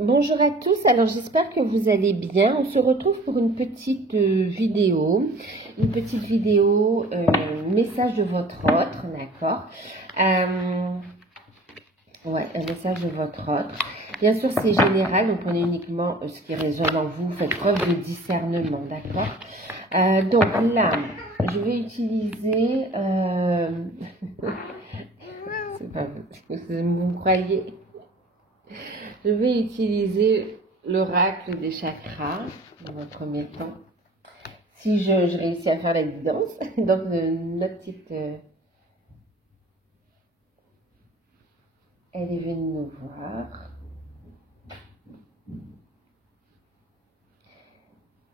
Bonjour à tous, alors j'espère que vous allez bien. On se retrouve pour une petite vidéo, message de votre autre, d'accord. Ouais, un message de votre autre. Bien sûr, c'est général, donc on est uniquement ce qui résonne en vous, faites preuve de discernement, d'accord. Donc là, je vais utiliser, c'est pas vous me croyez. Je vais utiliser l'oracle des chakras dans un premier temps. Si je réussis à faire la guidance, donc notre petite, elle est venue nous voir.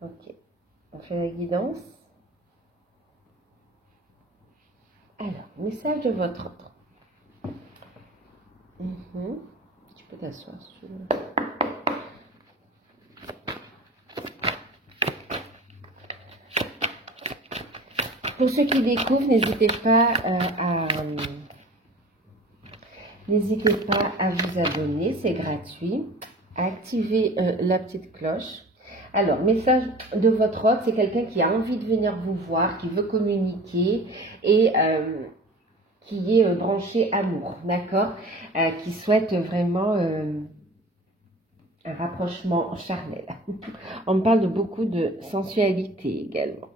Ok, on fait la guidance. Alors, message de votre autre. Tu peux t'asseoir si tu veux. Pour ceux qui découvrent, n'hésitez pas à vous abonner, c'est gratuit. À activer la petite cloche. Alors, message de votre autre, c'est quelqu'un qui a envie de venir vous voir, qui veut communiquer et qui est branché amour, d'accord, qui souhaite vraiment un rapprochement charnel. On me parle de beaucoup de sensualité également.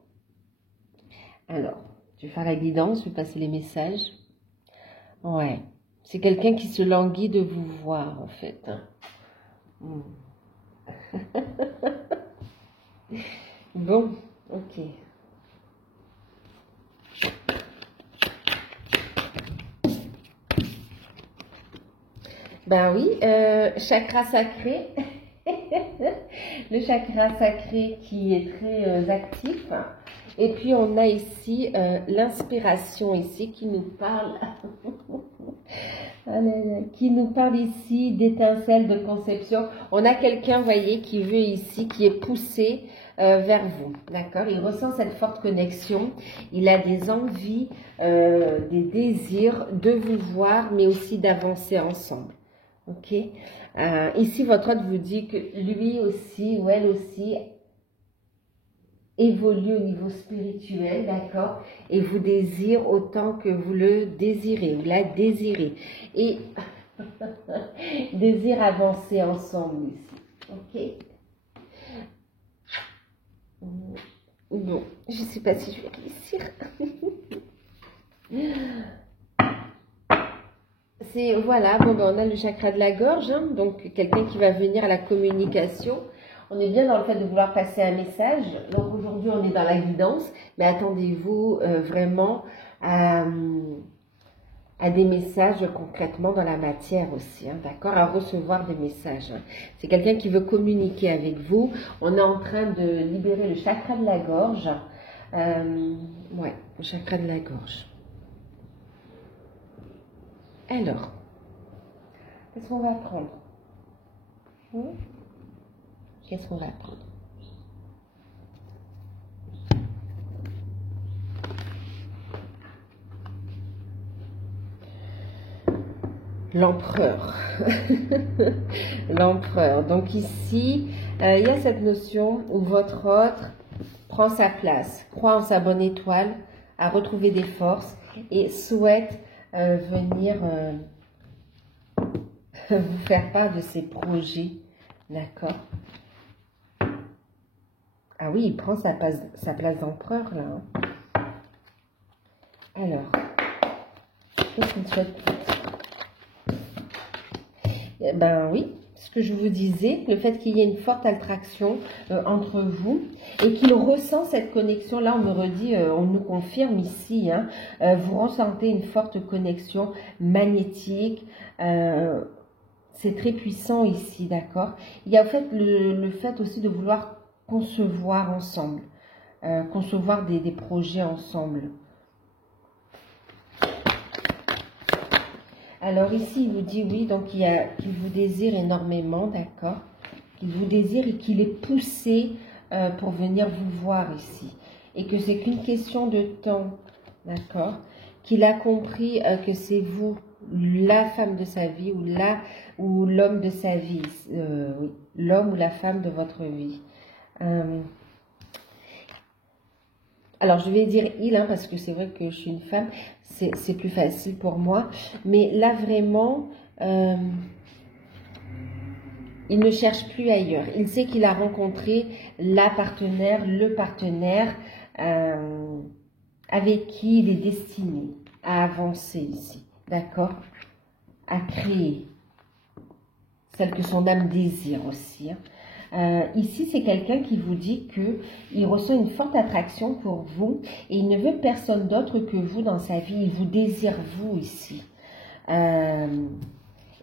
Alors, je vais faire la guidance, je vais passer les messages. Ouais, c'est quelqu'un qui se languit de vous voir en fait. Bon, ok. Ben oui, chakra sacré. Le chakra sacré qui est très actif. Et puis on a ici l'inspiration ici qui nous parle. Qui nous parle ici d'étincelles de conception. On a quelqu'un, voyez, qui veut ici, qui est poussé vers vous, d'accord. Il ressent cette forte connexion, il a des envies, des désirs de vous voir, mais aussi d'avancer ensemble, ok. Ici, votre autre vous dit que lui aussi, ou elle aussi, évolue au niveau spirituel, d'accord, et vous désire autant que vous le désirez, vous la désirez, et désire avancer ensemble ici, ok. Bon, je ne sais pas si je vais réussir. C'est, voilà, bon, ben, on a le chakra de la gorge, hein, donc quelqu'un qui va venir à la communication. On est bien dans le fait de vouloir passer un message. Donc aujourd'hui, on est dans la guidance, mais attendez-vous vraiment à des messages concrètement dans la matière aussi, hein, d'accord, à recevoir des messages. C'est quelqu'un qui veut communiquer avec vous. On est en train de libérer le chakra de la gorge. Ouais, le chakra de la gorge. Alors, qu'est-ce qu'on va prendre? Qu'est-ce qu'on va prendre? L'empereur. L'empereur. Donc ici, il y a cette notion où votre autre prend sa place, croit en sa bonne étoile, a retrouvé des forces et souhaite venir vous faire part de ses projets. D'accord. Ah oui, il prend sa place d'empereur là. Hein. Alors, qu'est-ce qu'il souhaite? Ben oui, ce que je vous disais, le fait qu'il y ait une forte attraction entre vous et qu'il ressent cette connexion, là on me redit, on nous confirme ici, hein, vous ressentez une forte connexion magnétique, c'est très puissant ici, d'accord. Il y a en fait le fait aussi de vouloir concevoir ensemble, concevoir des projets ensemble. Alors ici, il vous dit oui, donc qu'il vous désire énormément, d'accord. Qu'il vous désire et qu'il est poussé pour venir vous voir ici. Et que c'est qu'une question de temps, d'accord. Qu'il a compris que c'est vous, la femme de sa vie ou l'homme de sa vie. Oui, l'homme ou la femme de votre vie. Alors, je vais dire il, hein, parce que c'est vrai que je suis une femme, c'est plus facile pour moi. Mais là, vraiment, il ne cherche plus ailleurs. Il sait qu'il a rencontré la partenaire, le partenaire avec qui il est destiné à avancer ici. D'accord? À créer. Celle que son âme désire aussi. Hein. Ici, c'est quelqu'un qui vous dit qu'il ressent une forte attraction pour vous et il ne veut personne d'autre que vous dans sa vie. Il vous désire vous ici.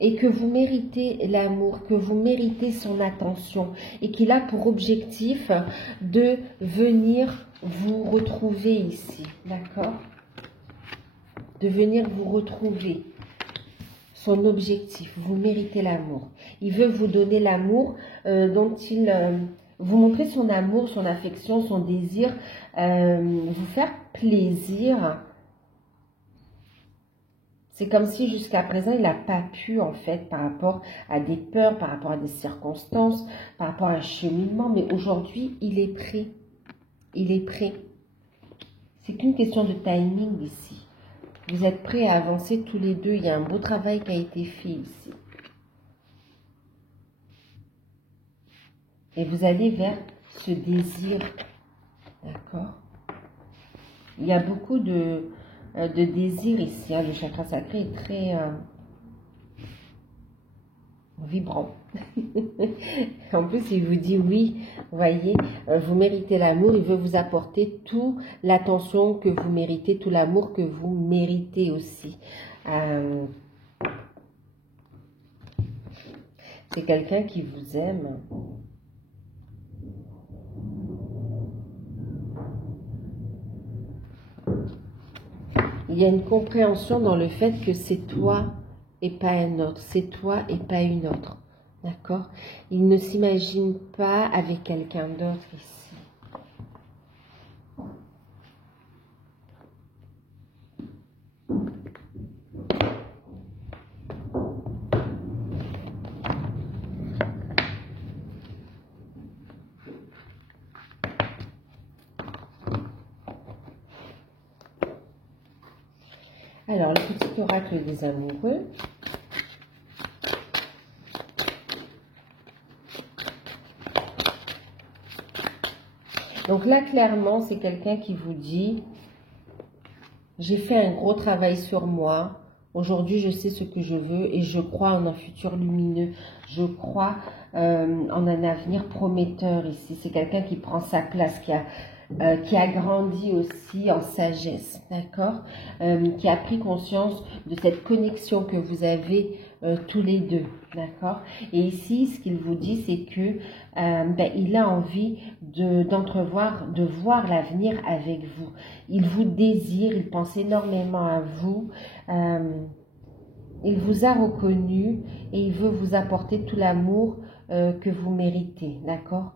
Et que vous méritez l'amour, que vous méritez son attention et qu'il a pour objectif de venir vous retrouver ici. D'accord? De venir vous retrouver. Son objectif, vous méritez l'amour. Il veut vous donner l'amour dont il... vous montrer son amour, son affection, son désir, vous faire plaisir. C'est comme si jusqu'à présent, il n'a pas pu, en fait, par rapport à des peurs, par rapport à des circonstances, par rapport à un cheminement. Mais aujourd'hui, il est prêt. Il est prêt. C'est qu'une question de timing ici. Vous êtes prêts à avancer tous les deux. Il y a un beau travail qui a été fait ici. Et vous allez vers ce désir. D'accord? Il y a beaucoup de désir ici. Hein. Le chakra sacré est très vibrant. En plus, il vous dit oui, vous voyez, vous méritez l'amour. Il veut vous apporter toute l'attention que vous méritez, tout l'amour que vous méritez aussi. C'est quelqu'un qui vous aime. Il y a une compréhension dans le fait que c'est toi et pas un autre. C'est toi et pas une autre. D'accord? Il ne s'imagine pas avec quelqu'un d'autre ici. Alors, le petit oracle des amoureux. Donc là, clairement, c'est quelqu'un qui vous dit, j'ai fait un gros travail sur moi. Aujourd'hui, je sais ce que je veux et je crois en un futur lumineux. Je crois en un avenir prometteur ici. C'est quelqu'un qui prend sa place, qui a grandi aussi en sagesse, d'accord, qui a pris conscience de cette connexion que vous avez tous les deux, d'accord. Et ici, ce qu'il vous dit, c'est que il a envie d'entrevoir, de voir l'avenir avec vous. Il vous désire, il pense énormément à vous. Il vous a reconnu et il veut vous apporter tout l'amour que vous méritez, d'accord.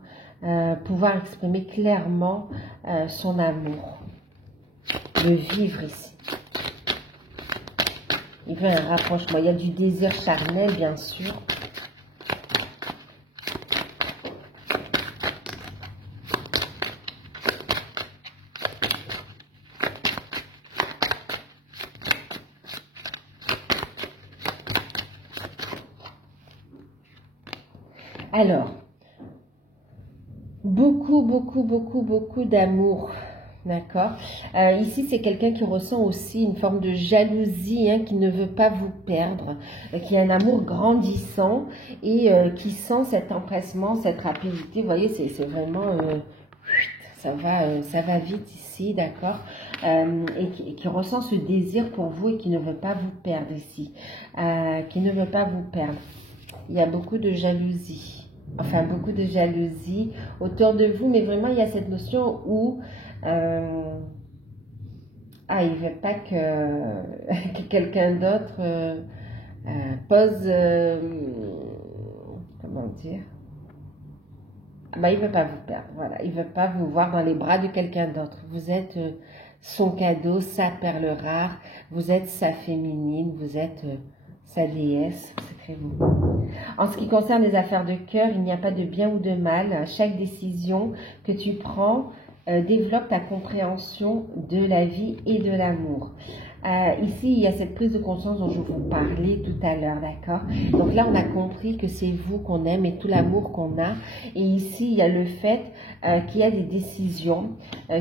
Pouvoir exprimer clairement son amour, le vivre ici. Il veut un rapprochement. Il y a du désir charnel, bien sûr. Alors, beaucoup d'amour, d'accord. Ici, c'est quelqu'un qui ressent aussi une forme de jalousie, hein, qui ne veut pas vous perdre, qui a un amour grandissant et qui sent cet empressement, cette rapidité. Vous voyez, c'est vraiment... ça va vite ici, d'accord, et qui ressent ce désir pour vous et qui ne veut pas vous perdre ici, qui ne veut pas vous perdre. Il y a beaucoup de jalousie. Enfin, beaucoup de jalousie autour de vous, mais vraiment, il y a cette notion où il ne veut pas que quelqu'un d'autre pose, comment dire, il ne veut pas vous perdre, voilà, il ne veut pas vous voir dans les bras de quelqu'un d'autre. Vous êtes son cadeau, sa perle rare. Vous êtes sa féminine, vous êtes sa déesse. C'est très beau. En ce qui concerne les affaires de cœur, il n'y a pas de bien ou de mal. Chaque décision que tu prends développe ta compréhension de la vie et de l'amour. Ici, il y a cette prise de conscience dont je vous parlais tout à l'heure, d'accord? Donc là, on a compris que c'est vous qu'on aime et tout l'amour qu'on a. Et ici, il y a le fait qu'il y a des décisions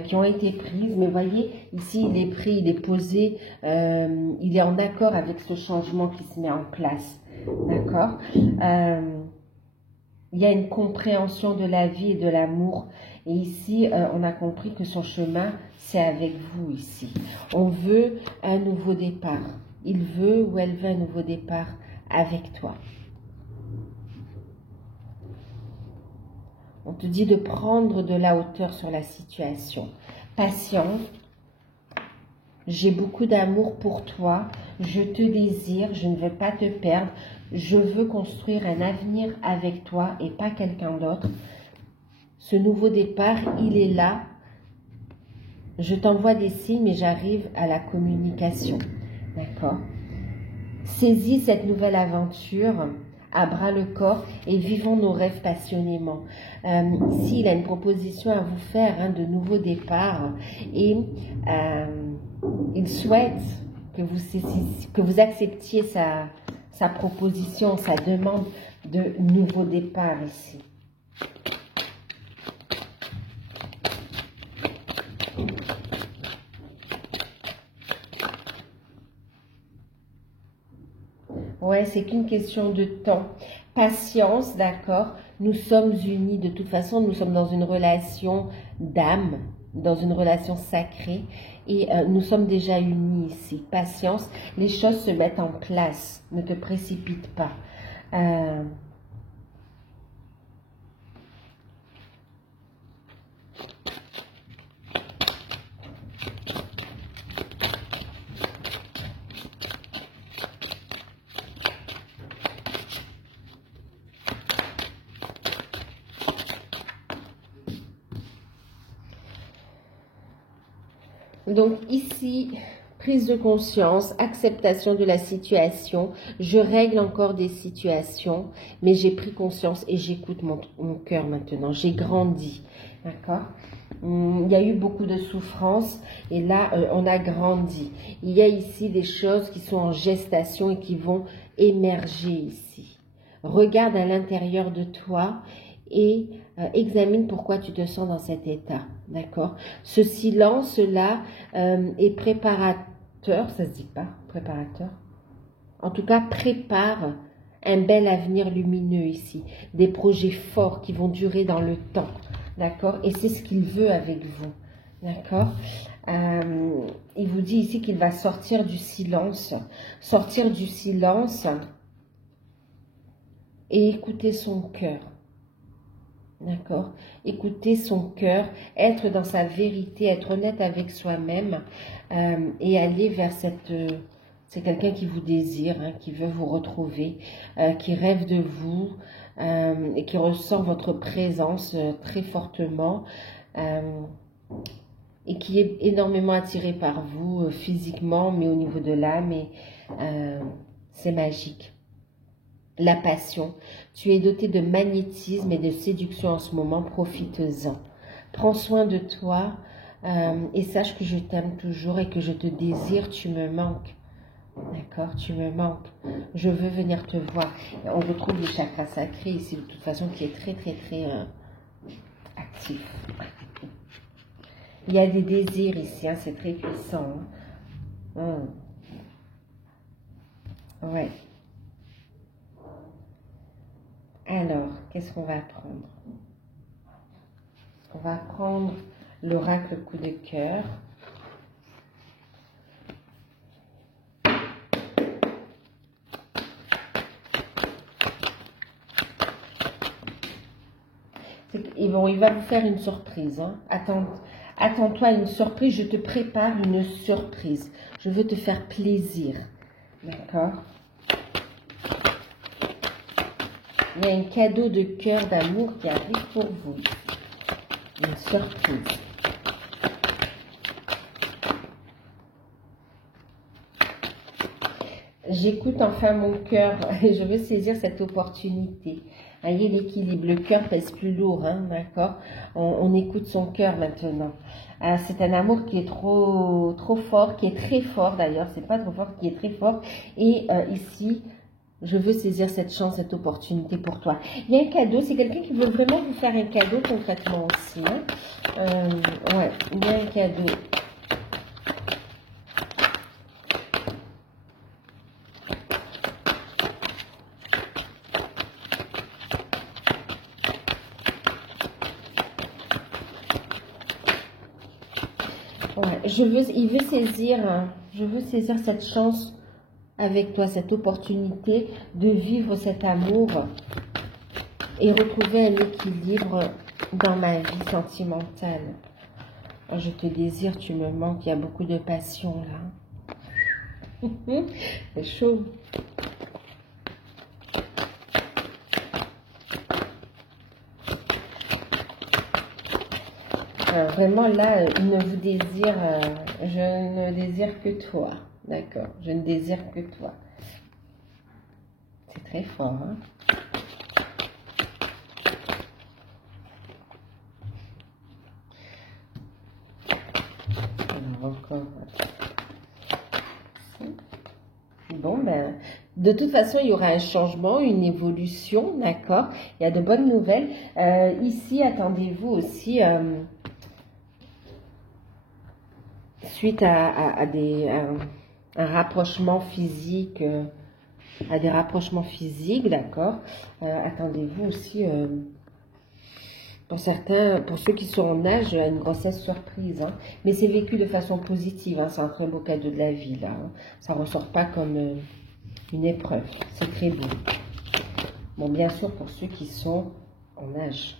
qui ont été prises. Mais voyez, ici, il est pris, il est posé, il est en accord avec ce changement qui se met en place, d'accord? Il y a une compréhension de la vie et de l'amour. Et ici, on a compris que son chemin, c'est avec vous ici. On veut un nouveau départ. Il veut ou elle veut un nouveau départ avec toi. On te dit de prendre de la hauteur sur la situation. Patience. J'ai beaucoup d'amour pour toi. Je te désire. Je ne veux pas te perdre. Je veux construire un avenir avec toi et pas quelqu'un d'autre. Ce nouveau départ, il est là. Je t'envoie des signes, mais j'arrive à la communication. D'accord? Saisis cette nouvelle aventure à bras le corps et vivons nos rêves passionnément. Ici, il a une proposition à vous faire, de nouveau départ. Et il souhaite que vous acceptiez sa proposition, sa demande de nouveau départ ici. Ouais, c'est qu'une question de temps. Patience, d'accord? Nous sommes unis. De toute façon, nous sommes dans une relation d'âme, dans une relation sacrée. Et nous sommes déjà unis ici. Patience, les choses se mettent en place. Ne te précipite pas. Donc ici, prise de conscience, acceptation de la situation. Je règle encore des situations, mais j'ai pris conscience et j'écoute mon cœur maintenant. J'ai grandi, d'accord? Il y a eu beaucoup de souffrance et là, on a grandi. Il y a ici des choses qui sont en gestation et qui vont émerger ici. Regarde à l'intérieur de toi et examine pourquoi tu te sens dans cet état, d'accord? Ce silence-là est préparateur, ça se dit pas, préparateur? En tout cas, prépare un bel avenir lumineux ici, des projets forts qui vont durer dans le temps, d'accord? Et c'est ce qu'il veut avec vous, d'accord? Il vous dit ici qu'il va sortir du silence et écouter son cœur. D'accord? Écouter son cœur, être dans sa vérité, être honnête avec soi-même et aller vers cette... c'est quelqu'un qui vous désire, qui veut vous retrouver, qui rêve de vous et qui ressent votre présence très fortement et qui est énormément attiré par vous physiquement, mais au niveau de l'âme. Et c'est magique. La passion. Tu es doté de magnétisme et de séduction en ce moment, profite-en. Prends soin de toi et sache que je t'aime toujours et que je te désire, tu me manques. D'accord, tu me manques. Je veux venir te voir. On retrouve le chakra sacré ici, de toute façon, qui est très, très, très actif. Il y a des désirs ici, c'est très puissant. Ouais. Alors, qu'est-ce qu'on va prendre? On va prendre l'oracle coup de cœur. Et bon, il va vous faire une surprise. Attends-toi à une surprise. Je te prépare une surprise. Je veux te faire plaisir. D'accord? Il y a un cadeau de cœur d'amour qui arrive pour vous. Une surprise. J'écoute enfin mon cœur. Je veux saisir cette opportunité. Voyez l'équilibre. Le cœur pèse plus lourd, hein, d'accord? On écoute son cœur maintenant. C'est un amour qui est trop fort, qui est très fort d'ailleurs. C'est pas trop fort, qui est très fort. Et ici, je veux saisir cette chance, cette opportunité pour toi. Il y a un cadeau. C'est quelqu'un qui veut vraiment vous faire un cadeau concrètement aussi. Hein. Ouais, il y a un cadeau. Ouais, il veut saisir, je veux saisir cette chance avec toi, cette opportunité de vivre cet amour et retrouver un équilibre dans ma vie sentimentale. Je te désire, tu me manques, il y a beaucoup de passion là. C'est chaud. Vraiment là, il ne vous désire, je ne désire que toi. D'accord, je ne désire que toi. C'est très fort, hein? Alors encore. Bon, ben, de toute façon, il y aura un changement, une évolution, d'accord? Il y a de bonnes nouvelles. Ici, attendez-vous aussi, suite à un rapprochement physique, à des rapprochements physiques, d'accord? Attendez-vous aussi, pour certains, pour ceux qui sont en âge, à une grossesse surprise. Hein. Mais c'est vécu de façon positive, hein. C'est un très beau cadeau de la vie, là. Hein. Ça ne ressort pas comme une épreuve. C'est très beau. Bon, bien sûr, pour ceux qui sont en âge.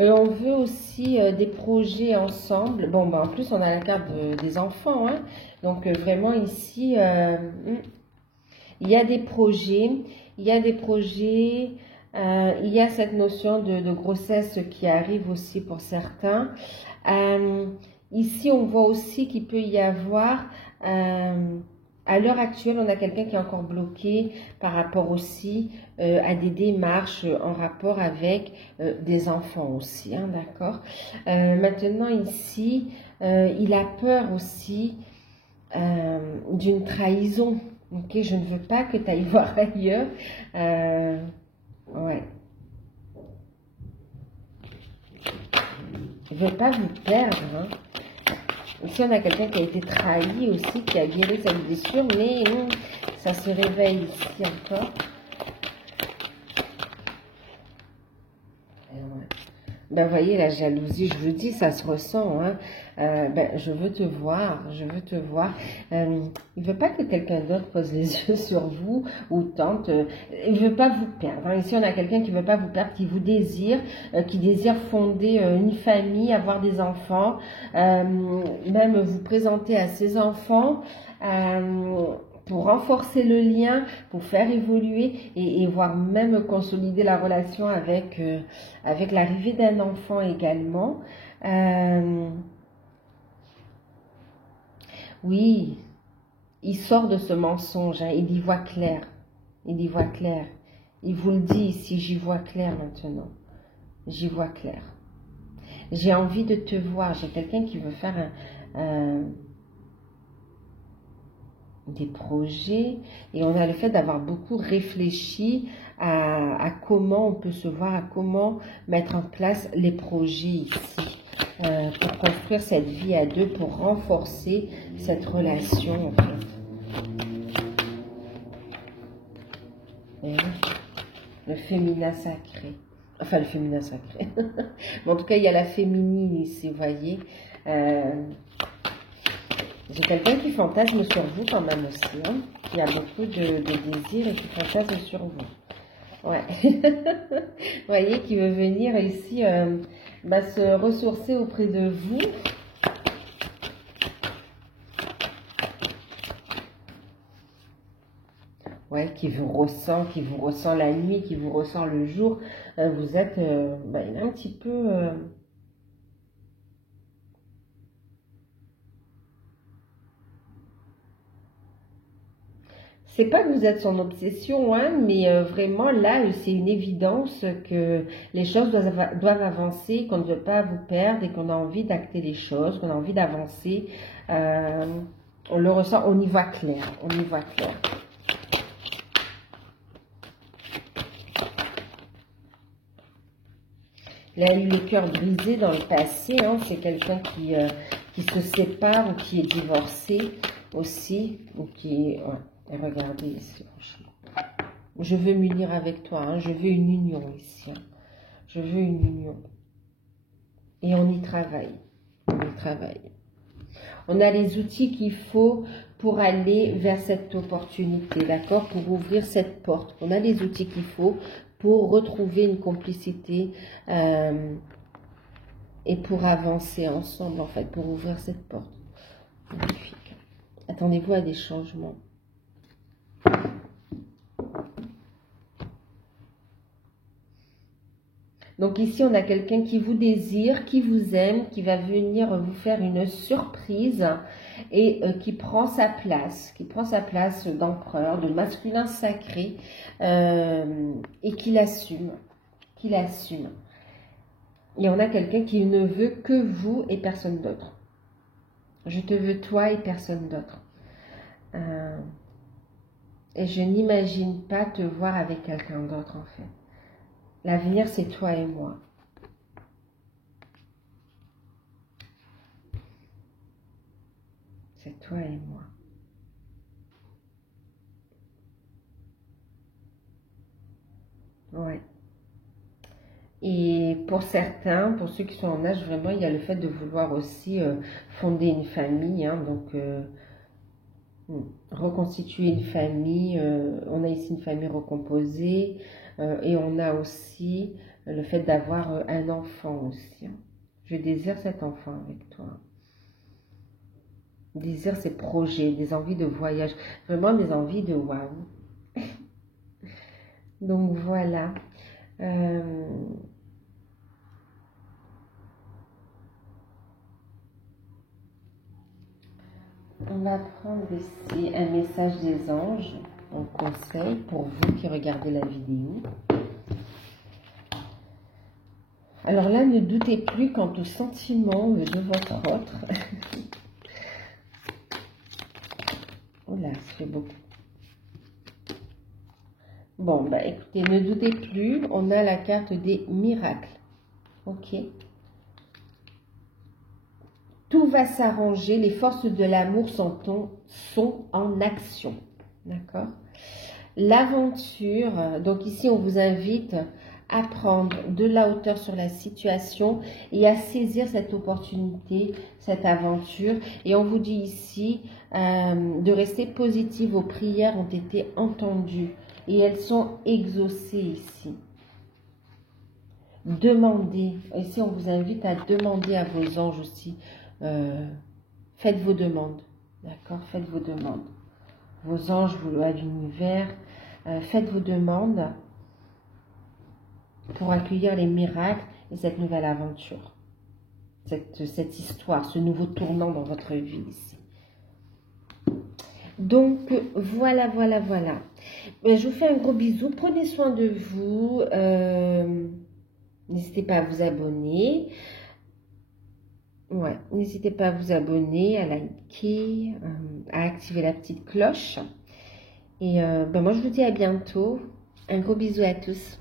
On veut aussi des projets ensemble. Bon, ben, en plus, on a la carte des enfants. Hein. Donc, vraiment, ici, il y a des projets. Il y a des projets. Il y a cette notion de grossesse qui arrive aussi pour certains. Ici, on voit aussi qu'il peut y avoir... à l'heure actuelle, on a quelqu'un qui est encore bloqué par rapport aussi à des démarches en rapport avec des enfants aussi, hein, d'accord? Maintenant, ici, il a peur aussi d'une trahison. Ok, je ne veux pas que tu ailles voir ailleurs. Ouais. Je ne veux pas vous perdre, hein. Ici, on a quelqu'un qui a été trahi aussi, qui a guéri sa blessure, mais ça se réveille ici encore. Ben, voyez, la jalousie, je vous dis, ça se ressent. Hein. Ben, je veux te voir, je veux te voir. Il ne veut pas que quelqu'un d'autre pose les yeux sur vous ou tente. Il ne veut pas vous perdre. Hein. Ici, on a quelqu'un qui ne veut pas vous perdre, qui vous désire, qui désire fonder une famille, avoir des enfants, même vous présenter à ses enfants. Pour renforcer le lien, pour faire évoluer et voire même consolider la relation avec, avec l'arrivée d'un enfant également. Oui, il sort de ce mensonge, hein, il y voit clair. Il y voit clair. Il vous le dit ici, j'y vois clair maintenant. J'y vois clair. J'ai envie de te voir. J'ai quelqu'un qui veut faire des projets et on a le fait d'avoir beaucoup réfléchi à comment on peut se voir, à comment mettre en place les projets ici pour construire cette vie à deux, pour renforcer cette relation en fait. Et le féminin sacré, enfin le féminin sacré, mais en tout cas il y a la féminine ici, vous voyez. J'ai quelqu'un qui fantasme sur vous quand même aussi, hein, qui a beaucoup de désirs et qui fantasme sur vous. Ouais. Vous voyez, qui veut venir ici se ressourcer auprès de vous. Ouais, qui vous ressent la nuit, qui vous ressent le jour. Vous êtes il est un petit peu... C'est pas que vous êtes son obsession, hein, mais vraiment là, c'est une évidence que les choses doivent avancer, qu'on ne veut pas vous perdre et qu'on a envie d'acter les choses, qu'on a envie d'avancer. On le ressent, on y voit clair, on y voit clair. Il a eu le cœur brisé dans le passé, hein, c'est quelqu'un qui se sépare ou qui est divorcé aussi, ou qui est... Ouais. Et regardez ici, je veux m'unir avec toi, hein, je veux une union ici, hein, je veux une union. Et on y travaille, on y travaille. On a les outils qu'il faut pour aller vers cette opportunité, d'accord, pour ouvrir cette porte. On a les outils qu'il faut pour retrouver une complicité et pour avancer ensemble, en fait, pour ouvrir cette porte. Magnifique. Attendez-vous à des changements. Donc ici, on a quelqu'un qui vous désire, qui vous aime, qui va venir vous faire une surprise et qui prend sa place d'empereur, de masculin sacré et qui l'assume, Et on a quelqu'un qui ne veut que vous et personne d'autre. Je te veux toi et personne d'autre. Et je n'imagine pas te voir avec quelqu'un d'autre en fait. L'avenir, c'est toi et moi. C'est toi et moi. Ouais. Et pour certains, pour ceux qui sont en âge, vraiment, il y a le fait de vouloir aussi fonder une famille. Hein, donc, reconstituer une famille. On a ici une famille recomposée. Et on a aussi le fait d'avoir un enfant aussi. Je désire cet enfant avec toi. Je désire ces projets, des envies de voyage. Vraiment des envies de waouh. Donc voilà. On va prendre ici un message des anges, un conseil pour vous qui regardez la vidéo. Alors là, ne doutez plus quant au sentiment de votre autre. Oh là, ça fait beaucoup. Bon, bah écoutez, ne doutez plus, on a la carte des miracles. Ok. Tout va s'arranger, les forces de l'amour sont en action. D'accord? L'aventure, donc ici on vous invite à prendre de la hauteur sur la situation et à saisir cette opportunité, cette aventure. Et on vous dit ici de rester positive, vos prières ont été entendues et elles sont exaucées ici. Demandez, ici on vous invite à demander à vos anges aussi. Faites vos demandes, d'accord? Faites vos demandes. Vos anges, vous lois de l'univers, faites vos demandes pour accueillir les miracles et cette nouvelle aventure, cette histoire, ce nouveau tournant dans votre vie ici. Donc voilà. Je vous fais un gros bisou, prenez soin de vous, n'hésitez pas à vous abonner. Ouais, n'hésitez pas à vous abonner, à liker, à activer la petite cloche. Et moi, je vous dis à bientôt. Un gros bisou à tous.